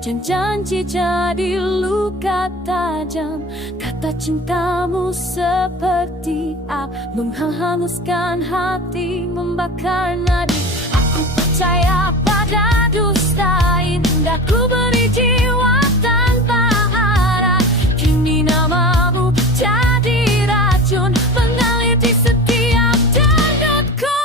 janji jadi luka tajam. Kata cintamu seperti api menghanguskan hati, membakar nadi. Aku percaya pada dusta indah, ku beri jiwa tanpa harap. Kini namamu jadi racun mengalir di setiap dengkutku.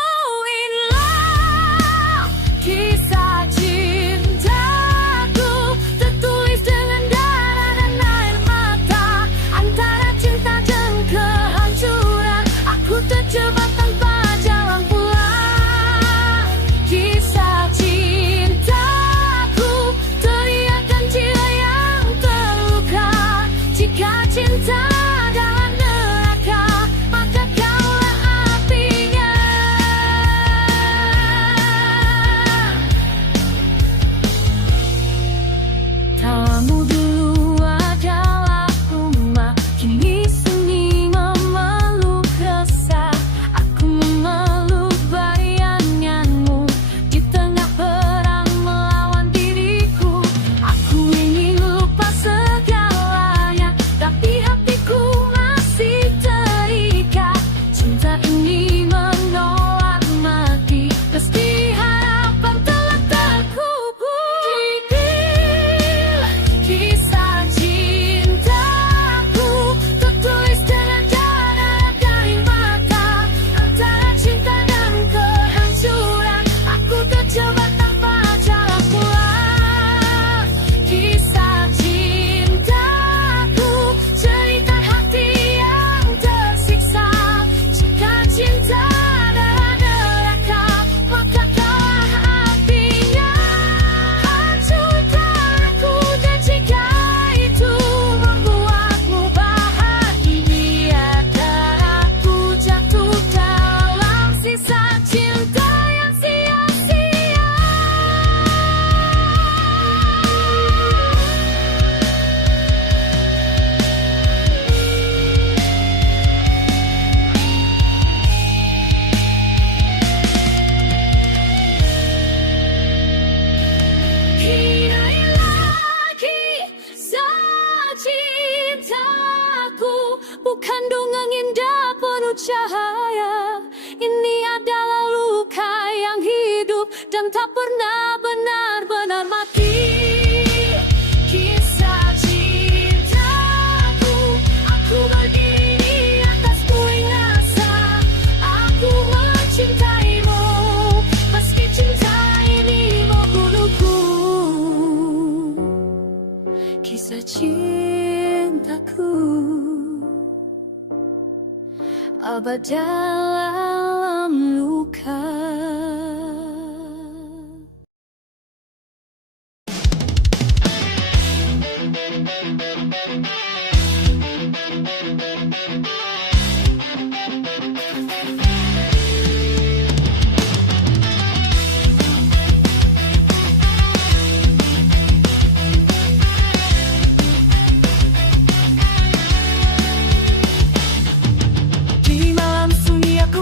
Inilah kisah cintaku, tertulis dengan darah dan air mata. Antara cinta dan kehancuran, aku terjebak tanpa jalan pulang. Kisah cintaku teriakan jiwa yang terluka. Jika cinta adalah neraka, maka kaulah apinya. Kamu dulu adalah rumah, kini sunyi memeluk resah. Aku memeluk bayanganmu di tengah perang melawan diriku. Aku ingin lupa segalanya, tapi hatiku masih terikat. Cinta ini menolak mati, pasti harapan telah terkubur. Kisah cintaku tertulis dengan darah dari mata. Antara cinta dan kehancuran, aku terjebak tanpa jalan pulang. Kisah cintaku cerita hati yang tersiksa. Jika cinta adalah neraka, maka kaulah apinya. Hancurkan aku, dan jika itu membuatmu bahagia, dan aku jatuh dalam sisa cinta yang sia-sia. Inilah kisah cintaku, bukan dongeng indah penuh cahaya. Ini adalah luka yang hidup dan tak pernah benar-benar mati. Kisah cintaku, aku berdiri di atas puing asa. Aku mencintaimu, meski cinta ini membunuhku. Kisah cintaku, abad dalam luka. Di malam sunyi aku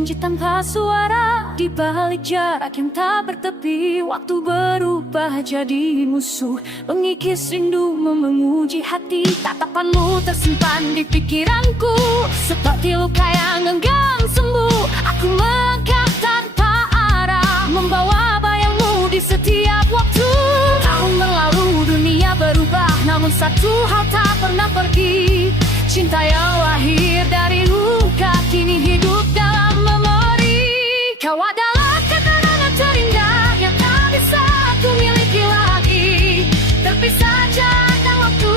janji tanpa suara. Di balik jarak yang tak bertepi, waktu berubah jadi musuh. Mengikis rindu menguji hati, tatapanmu tersimpan di pikiranku. Seperti luka yang enggan sembuh, aku melangkah tanpa arah, membawa bayangmu di setiap waktu. Tahun berlalu, dunia berubah, namun satu hal tak pernah pergi. Cinta yang lahir dari luka kini hidup dalam memori. Kau adalah kenangan terindah yang tak bisa aku miliki lagi. Terpisah jarak dan waktu,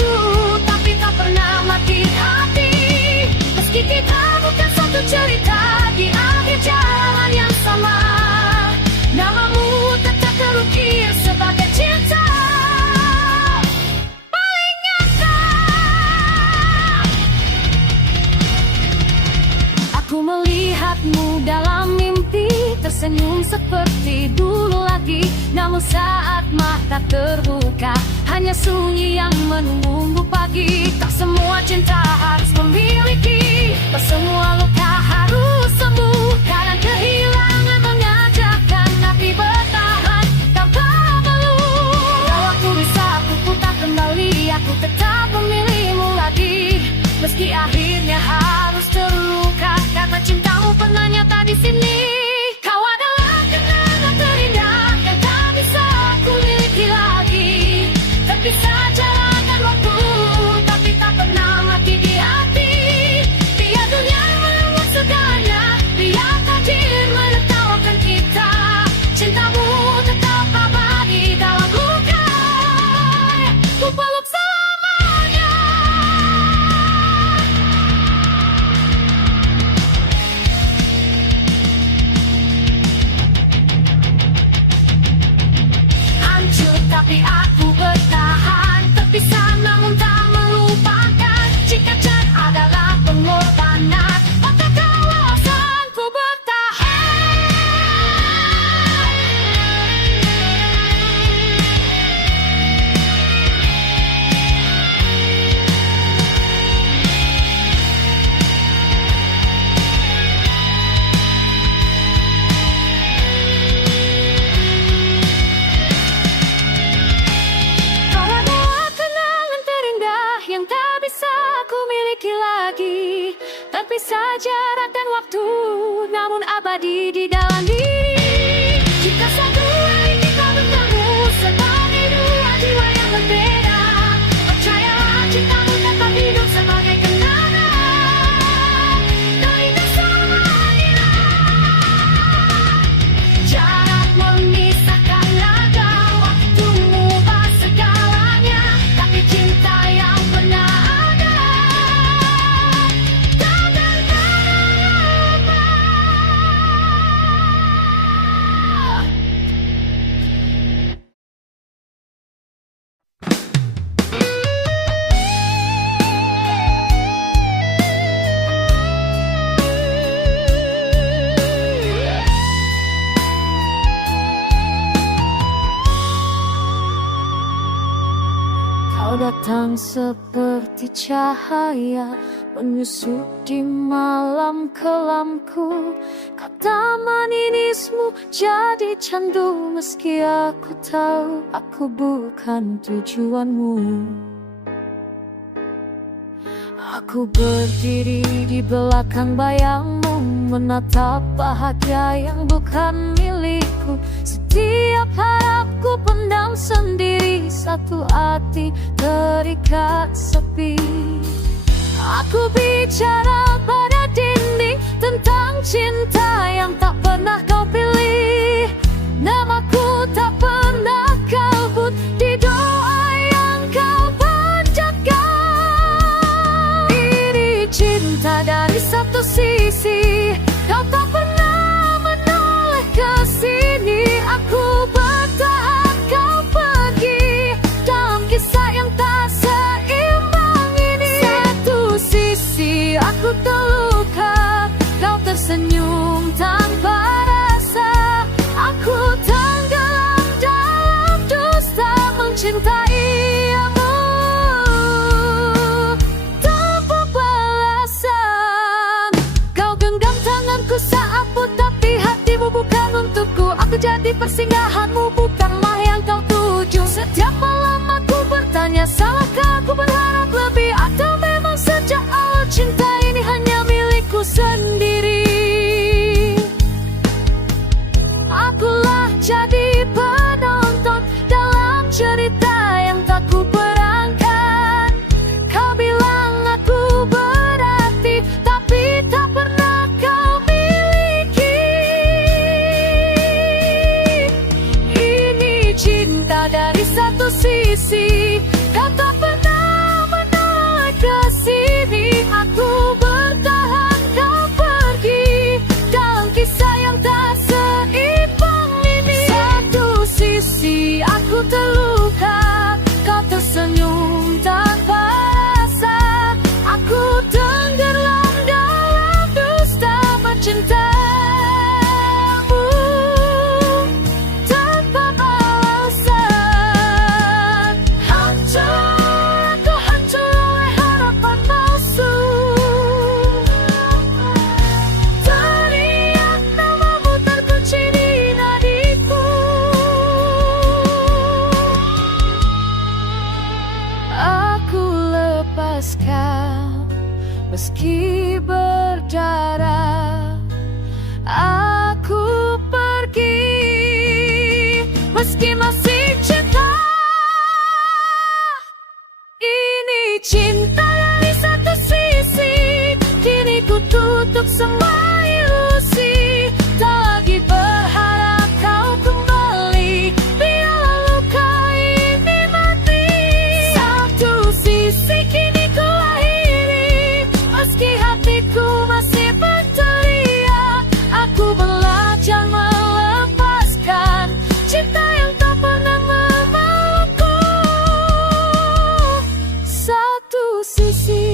tapi tak pernah mati hati. Meski kita bukan satu cerita di akhir jalan yang sama, namamu tetap terukir sebagai cinta paling nyata. Aku melihatmu dalam mimpi, tersenyum seperti dulu lagi. Namun saat mata terbuka, hanya sunyi yang menunggu pagi. Tak semua cinta harus memiliki, tak semua luka harus sembuh. Karena kehilangan mengajarkan hati bertahan tanpa mengeluh. Kalau aku bisa aku putar kembali, aku tetap memilihmu lagi. Meski akhirnya harus terluka, karena cintamu pernah nyata di sini. Kau adalah kenangan terindah yang tak bisa aku miliki lagi. Terpisah jarak dan waktu, tapi tak pernah mati di hati. Biar dunia menemukan segalanya, biar takdir menertawakan kita. Cintamu tetap abadi dalam luka, ku peluk selamanya. Hancur tapi aku bertahan, terpisah namun tak melupakan. Jika cat adalah pengorbanan, maka kawasanku bertahan. Kau adalah kenangan terindah yang tak bisa aku miliki lagi. Terpisah jarak dan waktu, namun abadi di dalam diri. Jika satu hari kita bertemu sebagai dua jiwa yang berbeda, percayalah cintamu tetap hidup sebagai kenangan terindah selamanya. Jarak memisahkan raga, waktu mengubah segalanya, tapi cinta yang pernah ada takkan pernah lupa. Kau datang seperti cahaya, menyusup di malam kelamku. Kata manismu jadi candu, meski aku tahu aku bukan tujuanmu. Aku berdiri di belakang bayangmu, menatap bahagia yang bukan milikku. Setiap harapku pendam sendiri, satu hati terikat sepi. Aku bicara pada dinding tentang cinta yang tak pernah kau pilih. Namaku tak pernah kau sebut di doa yang kau panjatkan. Ini cinta dari satu sisi, kau tak pernah menoleh ke sini. Aku bertahan, kau pergi dalam kisah yang tak seimbang ini. Satu sisi aku terluka, kau tersenyum tanpa rasa. Aku tenggelam dalam dusta mencintaimu tanpa balasan. Kau genggam tanganku saat hidupku. Aku jadi persinggahanmu, bukanlah yang kau tuju. Setiap malam aku bertanya, salahkah aku berharap lebih? Atau memang sejak awal cinta ini hanya milikku sendiri? Akulah jadi penonton dalam cerita yang tak ku perankan. Kau bilang aku berarti, tapi tak pernah kau miliki. Ini cinta dari satu sisi, kau tak pernah menoleh ke sini. Aku bertahan, kau pergi dalam kisah yang tak seimbang ini. Satu sisi aku terluka, kau tersenyum tanpa rasa. Aku tenggelam dalam dusta mencintamu tanpa alasan. Hancur, aku hancur oleh harapan palsu. Teriak namamu terkunci di nadiku. Aku lepaskan meski berdarah. Aku pergi meski masih cinta. Ini cinta dari satu sisi, kini ku tutup semua ilusi. Tak lagi berharap kau kembali, biarlah luka ini mati. Satu sisi kini ku akhiri, meski hatiku masih berteriak. Aku belajar melepaskan cinta yang tak pernah memelukku. Satu sisi,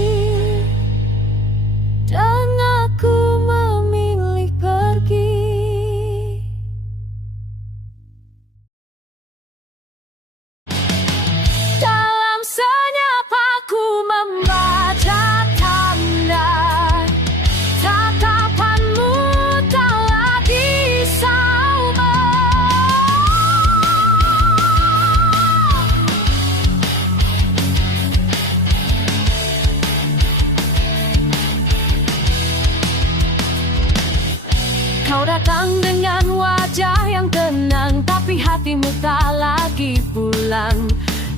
dan aku memilih pergi. Dalam senyap aku membaca tanda, tatapanmu tak lagi sama. Kau datang dengan wajah yang tenang, tapi hatimu tak lagi pulang.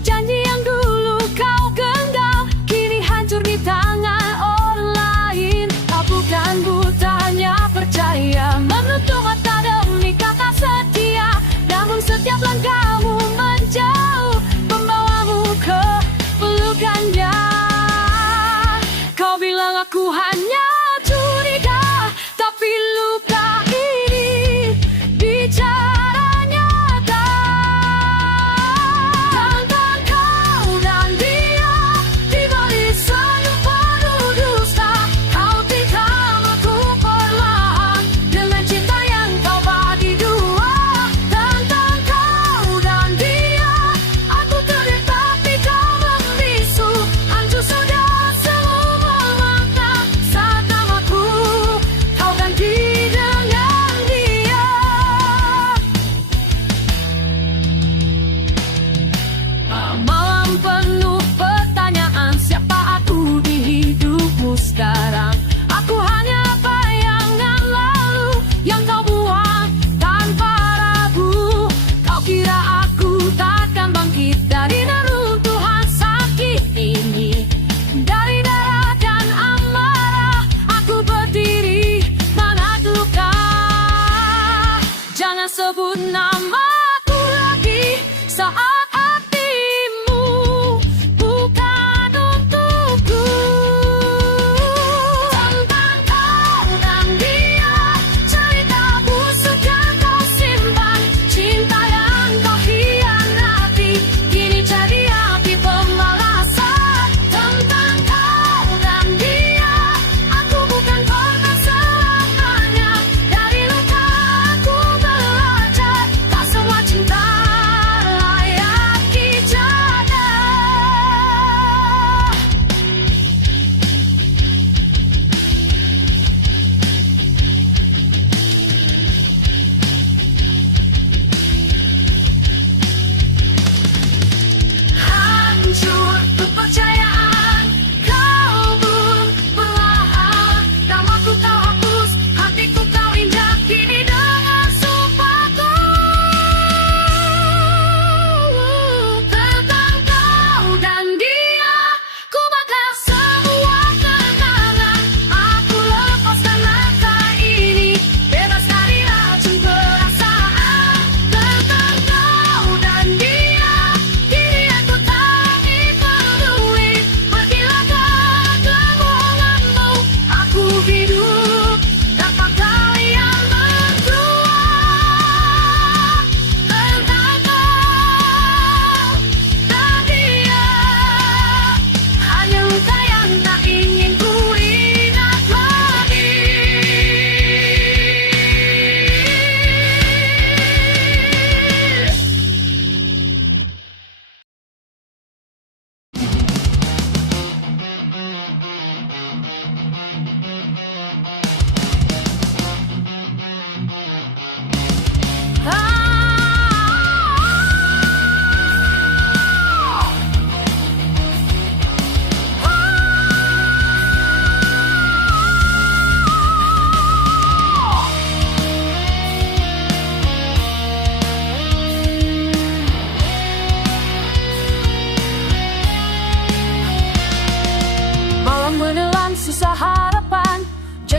Janji yang dulu kau genggam, kini hancur di tangan orang lain. Kau bukan buta, hanya percaya, menutup mata demi kata setia. Namun setiap langkahmu menjauh, membawamu ke pelukannya. Kau bilang aku hanya curiga, tapi luka ini bicara nyata.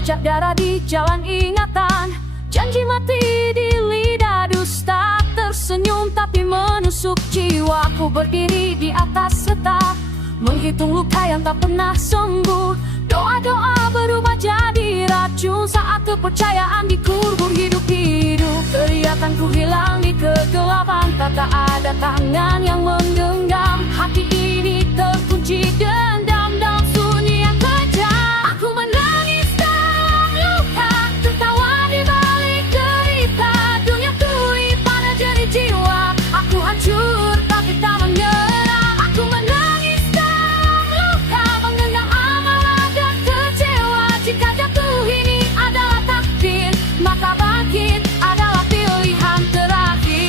jejak darah di jalan ingatan, janji mati di lidah dusta. Tersenyum tapi menusuk jiwaku, berdiri di atas setak, menghitung luka yang tak pernah sembuh. Doa-doa berubah jadi racun saat kepercayaan dikubur hidup-hidup. Teriakanku hilang di kegelapan, tak ada tangan yang menggenggam. Hati ini terkunci dendam dalam sunyi yang kejam. Aku menangis dalam luka, tertawa di balik derita. Dunia tuli pada jadi jiwa, aku hancur tapi tak menyerah. Aku menangis dalam luka, menggenggam amarah dan kecewa. Jika jatuh ini adalah takdir, maka bangkit adalah pilihan terakhir.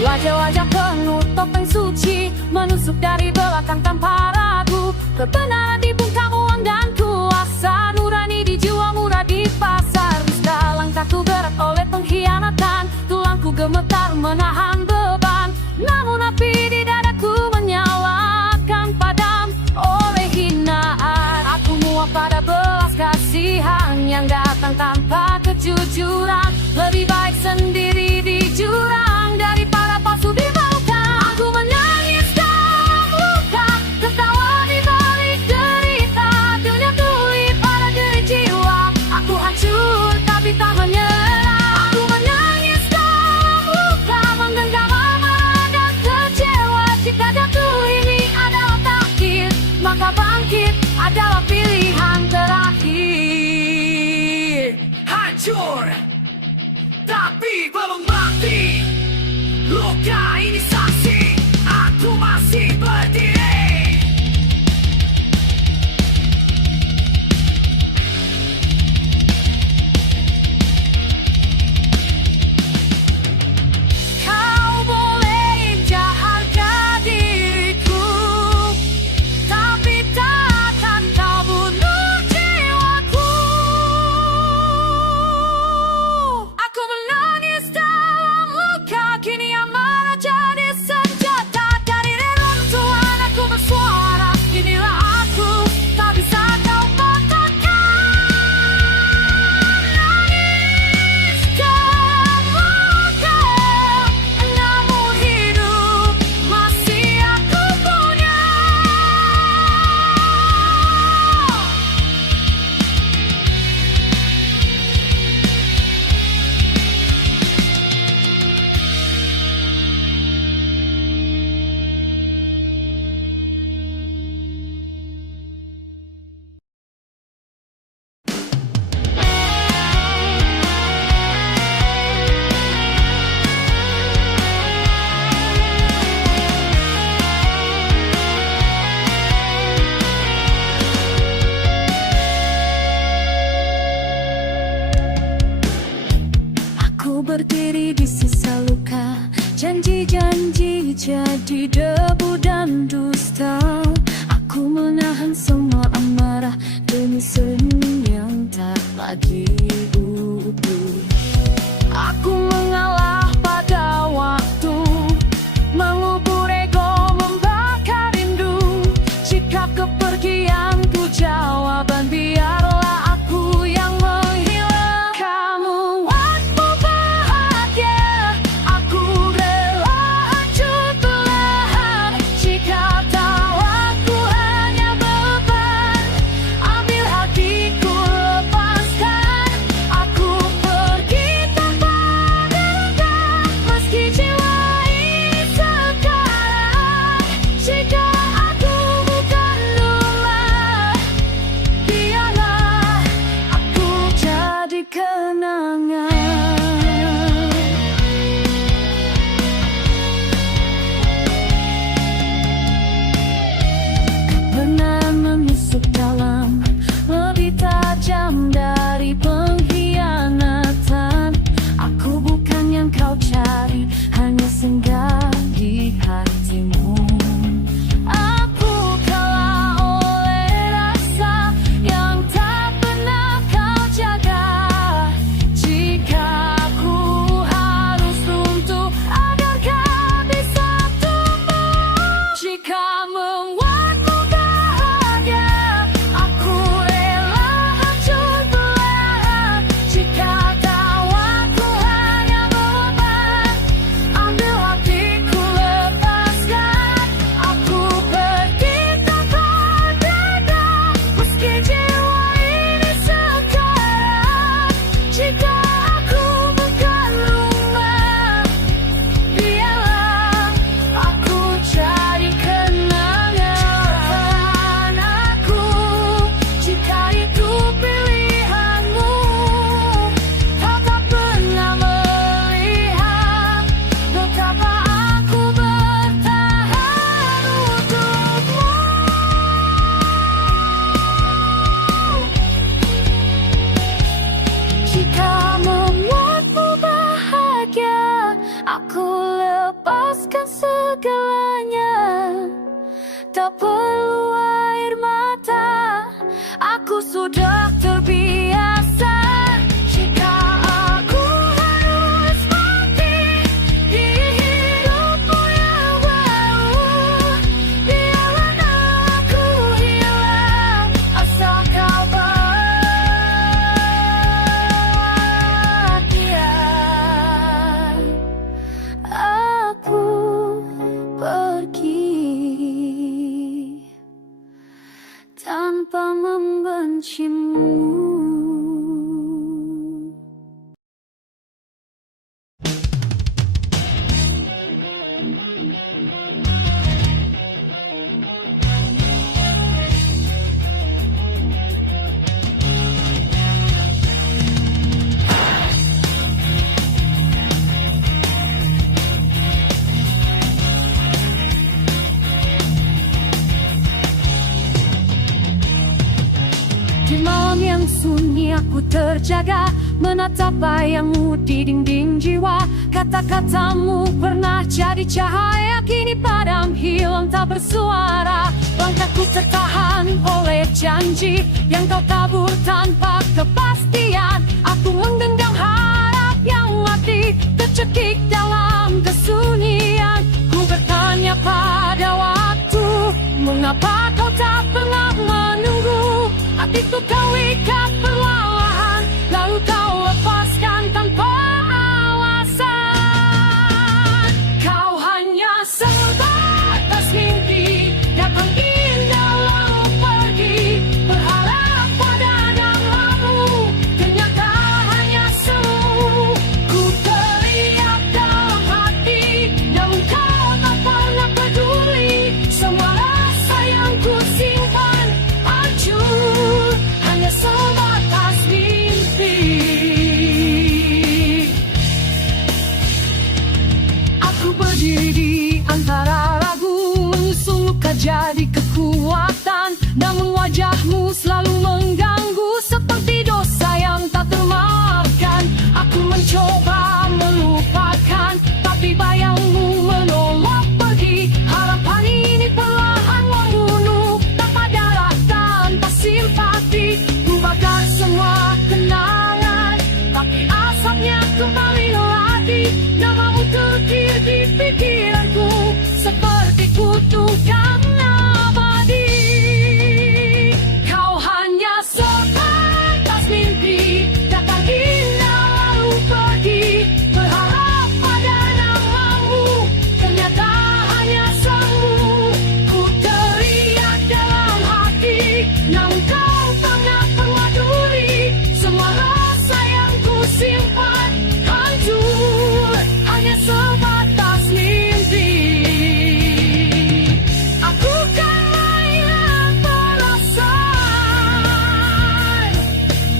Wajah-wajah penuh topeng suci menusuk dari belakang tanpa ragu. Kebenaran dibungkam uang dan kuasa, nurani di jiwa murah di pasar dusta. Langkahku berat oleh pengkhianatan, tulangku gemetar menahan beban. Namun api di dadaku menyalakan padam oleh hinaan. Aku muak pada belas kasihan yang datang tanpa kejujuran. Lebih baik sendiri di jurang daripada palsu di muka. Aku menangis dalam luka, tertawa di balik derita. Dunia tuli pada diri jiwa, aku hancur tapi tak menyerah. Aku menangis dalam luka, menggenggam amarah dan kecewa. Jika jatuh ini adalah takdir, maka bangkit adalah pilihan terakhir. Hancur tapi belum mati, luka ini saksi, aku masih berdiri. Kau boleh injak harga diriku, tapi takkan kau bunuh jiwaku. Aku menangis dalam luka, kini amarah jadi senjata. Dari reruntuhan aku bersuara, inilah aku, tak bisa kau patahkan. Nangis dalam luka, namun hidup masih aku punya. Aku berdiri di sisa luka, janji-janji jadi debu dan dusta. Aku menahan semua amarah demi senyum yang tak lagi utuh. Aku mengalah pada waktu, mengubur ego, membakar rindu. Jika kepergianku jawaban, biarlah aku yang menghilang. Kamu waktu bahagia, aku rela hancur perlahan. Jika tawaku hanya beban, ambil hatiku lepaskan. tak perlu air mata, aku sudah terbiasa. Jika aku harus mati di hidupmu yang baru, biarlah aku hilang asal kau bahagia. Aku pergi tanpa membencimu. Di malam yang sunyi aku terjaga, menatap bayangmu di dinding jiwa. Kata-katamu pernah jadi cahaya, kini padam hilang tak bersuara. Langkahku tertahan oleh janji yang kau tabur tanpa kepastian. Aku menggenggam harap yang mati, tercekik dalam kesunyian. Ku bertanya pada waktu, mengapa kau tak pernah menunggu? Hatiku kau ikat perlahan, lalu kau lepaskan tanpa alasan. Kau hanya sebatas mimpi, datang indah lalu pergi. Berharap pada namamu, ternyata hanya semu. Ku teriak dalam hati, namun kau tak pernah peduli. Semua rasa yang ku simpan hancur, hanya sebatas mimpi. Aku berdiri di antara ragu, mengusung luka jadi kekuatan. Namun wajahmu selalu mengganggu, seperti dosa yang tak termaafkan. Aku mencoba melupakan, tapi bayangmu menolak pergi. Harapan ini perlahan membunuh, tanpa darah, tanpa simpati. Ku bakar semua kenangan, tapi asapnya kembali lagi. Namamu terukir di pikiranku, seperti kutuk yang abadi. Kau hanya sebatas mimpi, datang indah lalu pergi. Berharap pada namamu, ternyata hanya semu. Ku teriak dalam hati, namun kau pernah peduli. Semua rasa yang ku simpan hancur, hanya sebatas mimpi. Aku kan hilang perasaan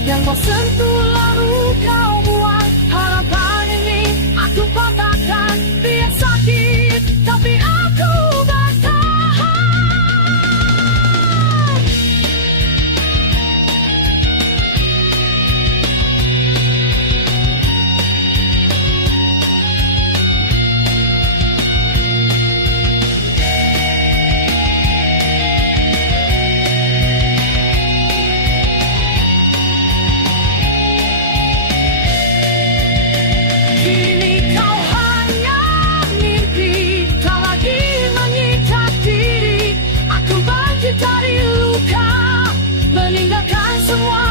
yang kau sentuh lalu kau buang. Harapan ini aku patahkan, biar sakit, tapi aku bertahan. Kini kau hanya mimpi, tak lagi mengikat diri. Aku bangkit dari luka, meninggalkan semua